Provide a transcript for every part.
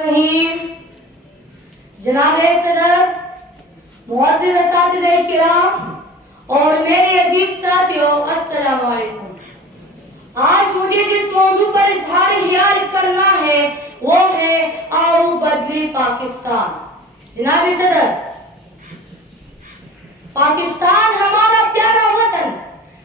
रहीम। जनाब सदर, मुअज़्ज़िज़ असातिज़े किराम और मेरे अजीज साथियों, अस्सलाम वालेकुम। आज मुझे जिस मौजू पर इज़हार ख्याल करना है वो है आओ बदले पाकिस्तान। जनाब सदर, पाकिस्तान हमारा प्यारा वतन,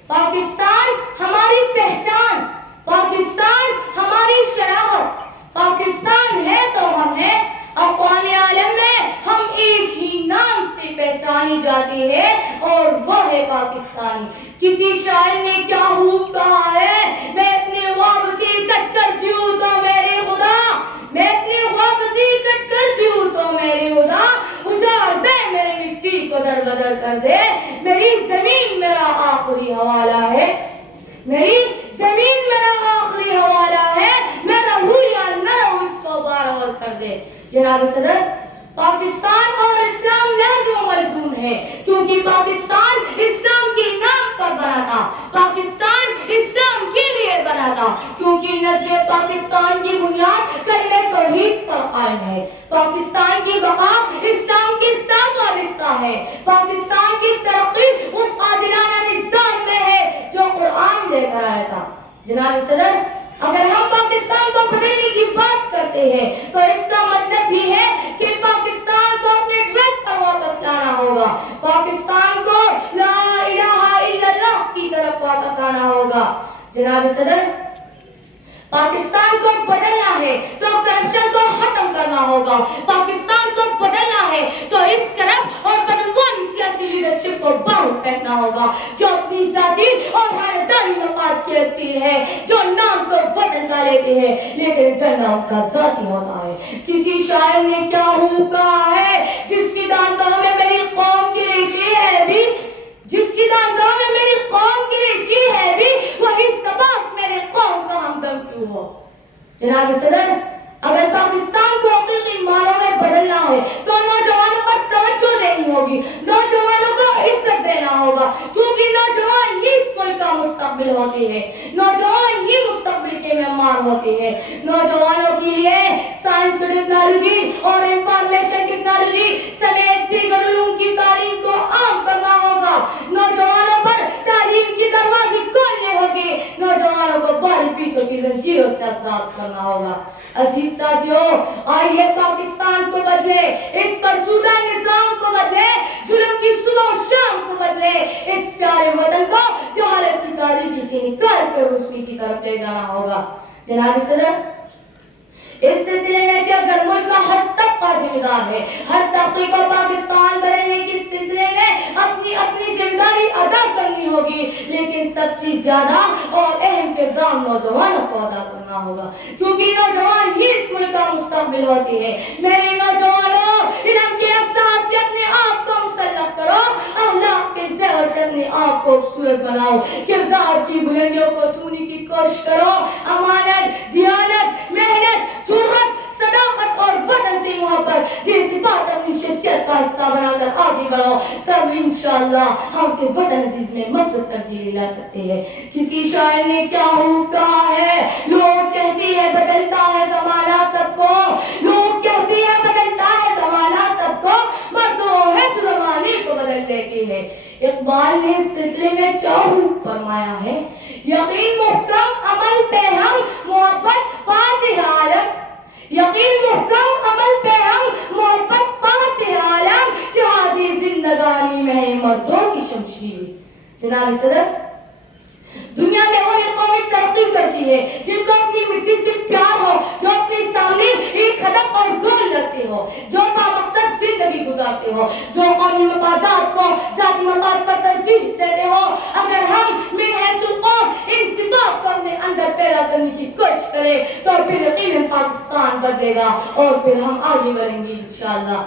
पाकिस्तान हमारी पहचान, पाकिस्तान हमारी शराफत, पाकिस्तान है तो हम हैं। अक़वाम आलम में हम एक ही नाम से पहचानी जाती है और वो है पाकिस्तानी। किसी शायर ने क्या खूब कहा है, मैं अपने ख्वाब से कट कर जीऊं तो मेरे खुदा, मैं अपने ख्वाब से कट कर जीऊं तो मेरे खुदा, उजाड़ दे मेरी मिट्टी को दर बदर कर दे। मेरी जमीन मेरा आखिरी हवाला है, मेरी जमीन मेरा आखिरी हवाला है, मैं रहूं या न रहूं इसको बार बार कर दे। जनाब सदर, पाकिस्तान और इस्लाम लाज़िम व मलज़ूम है, क्योंकि पाकिस्तान इस्लाम के नाम पर बना था, पाकिस्तान इस्लाम के लिए बना था, क्योंकि नस्ल पाकिस्तान की बुनियाद कलमे तौहीद पर कायम है। पाकिस्तान की बका इस्लाम के साथ वाबस्ता है, पाकिस्तान की तरक्की उस आदिलाना निज़ाम में है जो कुरान लेकर आया था। जनाब सदर, अगर हम पाकिस्तान को बदलने की बात करते हैं तो इसका मतलब भी है कि पाकिस्तान को अपने ट्रैक पर वापस लाना होगा, पाकिस्तान को ला इलाहा इल्लल्लाह की तरफ वापस आना होगा। जनाब सदर, पाकिस्तान को बदलना है तो करप्शन को खत्म करना होगा, पाकिस्तान को बदलना है तो इस करप्ट और बदनवानी सियासी लीडरशिप को बाहर फेंकना होगा, जो अपनी जाति और खानदानी मफाद के असीर है, जो नाम तो वतन का लेते हैं लेकिन झंडा उनका जाती होता है। किसी शायर ने क्या खूब कहा है, जिसकी दानगाह में मेरी कौम की रेशी है भी, जिसकी दानगाह में मेरी कौम की रेशी है भी, वही सबक मेरे कौम का हमदम क्यों हो। जनाब सदर, अगर पाकिस्तान को हकीकी मानों में बदलना है तो नौजवानों पर तवज्जो देनी होगी, नौजवानों को इज्जत देना होगा, क्योंकि नौजवान ही इस मुल्क का मुस्तकबिल होते हैं, नौजवान ही मुस्तकबिल के मेहमान होते हैं। नौजवानों के लिए साइंस टेक्नोलॉजी और इंफॉर्मेशन टेक्नोलॉजी समेत दीगर उलूम की तालीम को आम करना होगा, नौजवानों पर तालीम की दरवाजे खोलने होंगे, नौजवानों को 12 की जंजीरों से आजाद करना होगा। अजीज साथियों, आइए पाकिस्तान को बदले, इस परसूदा निजाम को बदले, जुल्म की सुबह और शाम को बदले, इस प्यारे वतन को जहालत की तारीकी से निकाल कर रोशनी की तरफ ले जाना होगा। जनाब सदर, इस सिलसिले में अगर मुल्क का हर तबका जिम्मेदार है, हर तबके को पाकिस्तान बदलने के सिलसिले में अपनी अपनी जिम्मेदारी अदा करनी होगी, लेकिन सबसे ज्यादा और अहम किरदार नौजवानों को अदा करना होगा, क्योंकि नौजवान ही इस मुल्क का मुस्तकबिल होते हैं। मेरे नौजवानों, इल्म के असलाह से अपने आप को मुसल्लह करो, अखलाक के ज़ेवर से अपने आप को खूबसूरत बनाओ, किरदार की बुलंदियों को छूने की कोशिश करो, अमानत, दियानत, मेहनत, जुर्रत, सदाकत और वतन से मोहब्बत जैसी बात अपनी शख्सियत का हिस्सा बनाकर आगे बढ़ो, तब इंशाअल्लाह हम अपने वतन अजीज में मज़बूत तब्दीली ला सकते हैं। किसी शायर ने क्या खूब कहा है, लोग कहते हैं बदलता है ज़माना सबको, लोग कहते हैं बदलता है ज़माना सबको, मर्दों है जो ज़माने को बदल लेते हैं। इकबाल ने इस सिलसिले में क्या खूब फरमाया है, यकीन मुहकम अमल पे हम मोहब्बत पाते हैं आलम, यकीन मुहकम अमल पे हम मोहब्बत पाते हैं आलम, जिहादी जिंदगानी में मर्दों की शमशीर। जनाब सदर, दुनिया में वही कौमें तरक्की करती है जिनको अपनी मिट्टी से प्यार हो, जो अपने सामने एक हदफ और गोल रखते हो, जो बामकसद जिंदगी गुजारते हो, जो कौमी मफादात को ज़ाती मफाद पर तरजीह देते हो। अगर हम मिन हैसुल कौम इन सिफात को अपने अंदर पैदा करने की कोशिश करें तो फिर यकीनन पाकिस्तान बदलेगा और फिर हम आगे बढ़ेंगे इंशाअल्लाह।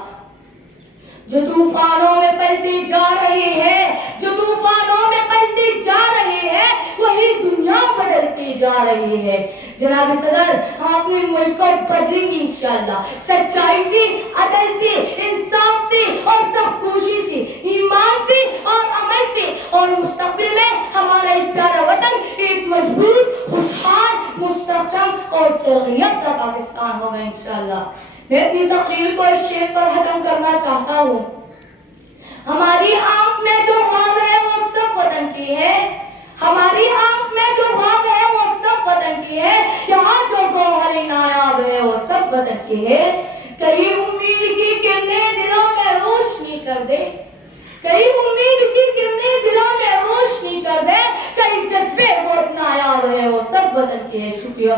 जो तूफानों में फैलते जा रहे हैं, जो तूफानों में फैलते जा रहे हैं, वही दुनिया बदलती जा रही है। जनाब सदर, हम अपने मुल्क को बदलेंगे इंशाअल्लाह, सच्चाई से, अदल से, इंसाफ से और सख्तकोशी से, ईमान से और अमल से, और मुस्तकबिल में हमारा एक प्यारा वतन एक मजबूत, खुशहाल, मुस्तहकम और तरक्कियाफ्ता पाकिस्तान होगा इंशाअल्लाह। میں اپنی تقریر کو اس شعر پر ختم کرنا چاہتا ہوں. ہماری آنکھ میں جو خواب ہے وہ سب وطن کی ہے. ہماری آنکھ میں جو خواب ہے وہ سب وطن کی ہے. یہاں جو گوہر نایاب ہے وہ سب وطن کی ہے. کئی امید کی کرنیں دلوں میں روشنی کر دے. کئی امید کی کرنیں دلوں میں روشنی کر دے. کئی جذبے بہت نایاب ہے وہ سب وطن کی ہے. شکریہ.